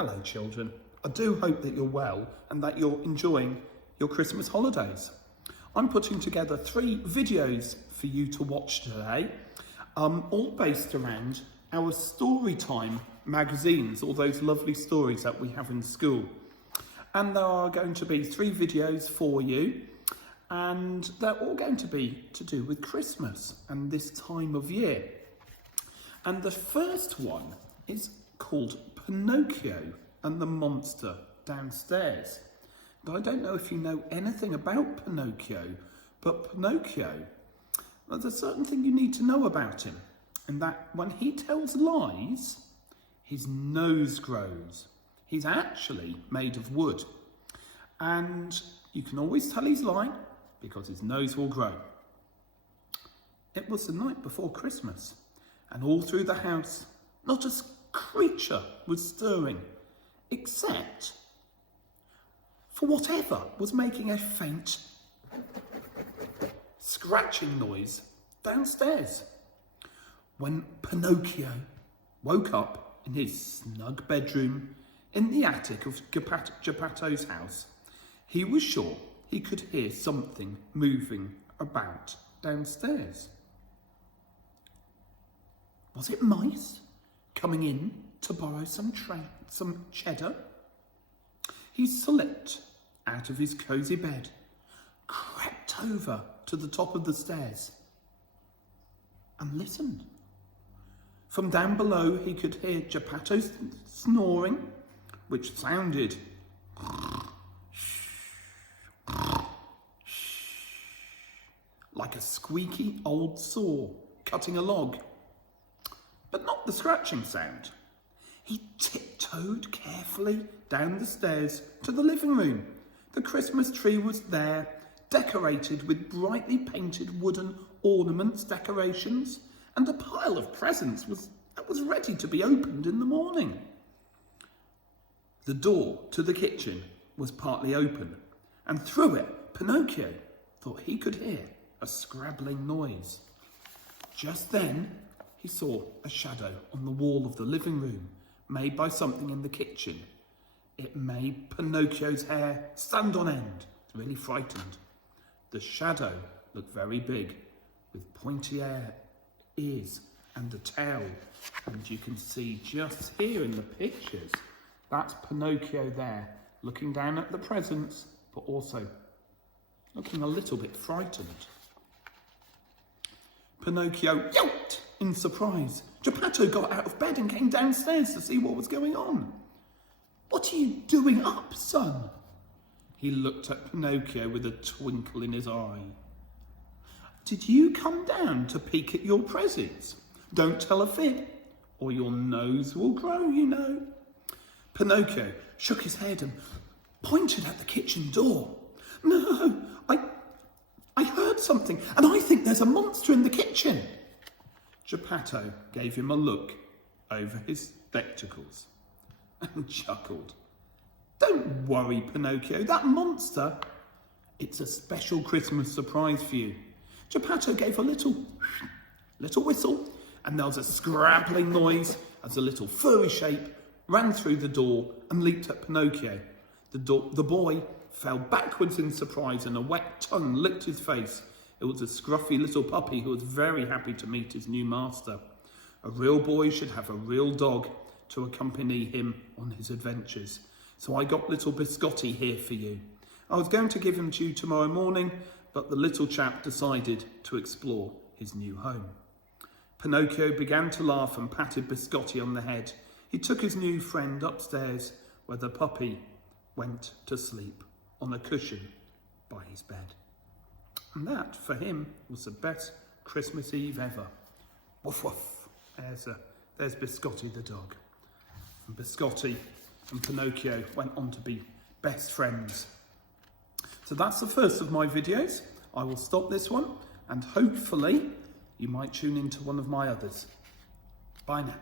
Hello children, I do hope that you're well and that you're enjoying your Christmas holidays. I'm putting together 3 videos for you to watch today, all based around our story time magazines, all those lovely stories that we have in school. And there are going to be 3 videos for you, and they're all going to be to do with Christmas and this time of year. And the first one is called Pinocchio and the Monster Downstairs. Now, I don't know if you know anything about Pinocchio, but Pinocchio, there's a certain thing you need to know about him, and that when he tells lies, his nose grows. He's actually made of wood, and you can always tell he's lying because his nose will grow. It was the night before Christmas, and all through the house, not a creature was stirring, except for whatever was making a faint scratching noise downstairs. When Pinocchio woke up in his snug bedroom in the attic of Geppetto's house, he was sure he could hear something moving about downstairs. Was it mice coming in to borrow some cheddar? He slipped out of his cosy bed, crept over to the top of the stairs and listened. From down below he could hear Geppetto snoring, which sounded like a squeaky old saw cutting a log, but not the scratching sound. He tiptoed carefully down the stairs to the living room. The Christmas tree was there, decorated with brightly painted wooden ornaments, decorations, and a pile of presents that was ready to be opened in the morning. The door to the kitchen was partly open, and through it, Pinocchio thought he could hear a scrabbling noise. Just then, he saw a shadow on the wall of the living room, made by something in the kitchen. It made Pinocchio's hair stand on end, really frightened. The shadow looked very big, with pointy ears and a tail. And you can see just here in the pictures, that's Pinocchio there, looking down at the presents, but also looking a little bit frightened. Pinocchio yelped in surprise. Geppetto got out of bed and came downstairs to see what was going on. "What are you doing up, son?" He looked at Pinocchio with a twinkle in his eye. "Did you come down to peek at your presents? Don't tell a fib, or your nose will grow, you know." Pinocchio shook his head and pointed at the kitchen door. "No, I heard something, and I think there's a monster in the kitchen." Geppetto gave him a look over his spectacles and chuckled. "Don't worry, Pinocchio, that monster, it's a special Christmas surprise for you." Geppetto gave a little whistle, and there was a scrabbling noise as a little furry shape ran through the door and leaped at Pinocchio. The boy fell backwards in surprise, and a wet tongue licked his face. It was a scruffy little puppy who was very happy to meet his new master. A real boy should have a real dog to accompany him on his adventures. So I got little Biscotti here for you. I was going to give him to you tomorrow morning, but the little chap decided to explore his new home. Pinocchio began to laugh and patted Biscotti on the head. He took his new friend upstairs, where the puppy went to sleep on a cushion by his bed. And that, for him, was the best Christmas Eve ever. Woof woof. There's Biscotti the dog. And Biscotti and Pinocchio went on to be best friends. So that's the first of my videos. I will stop this one, and hopefully you might tune into one of my others. Bye now.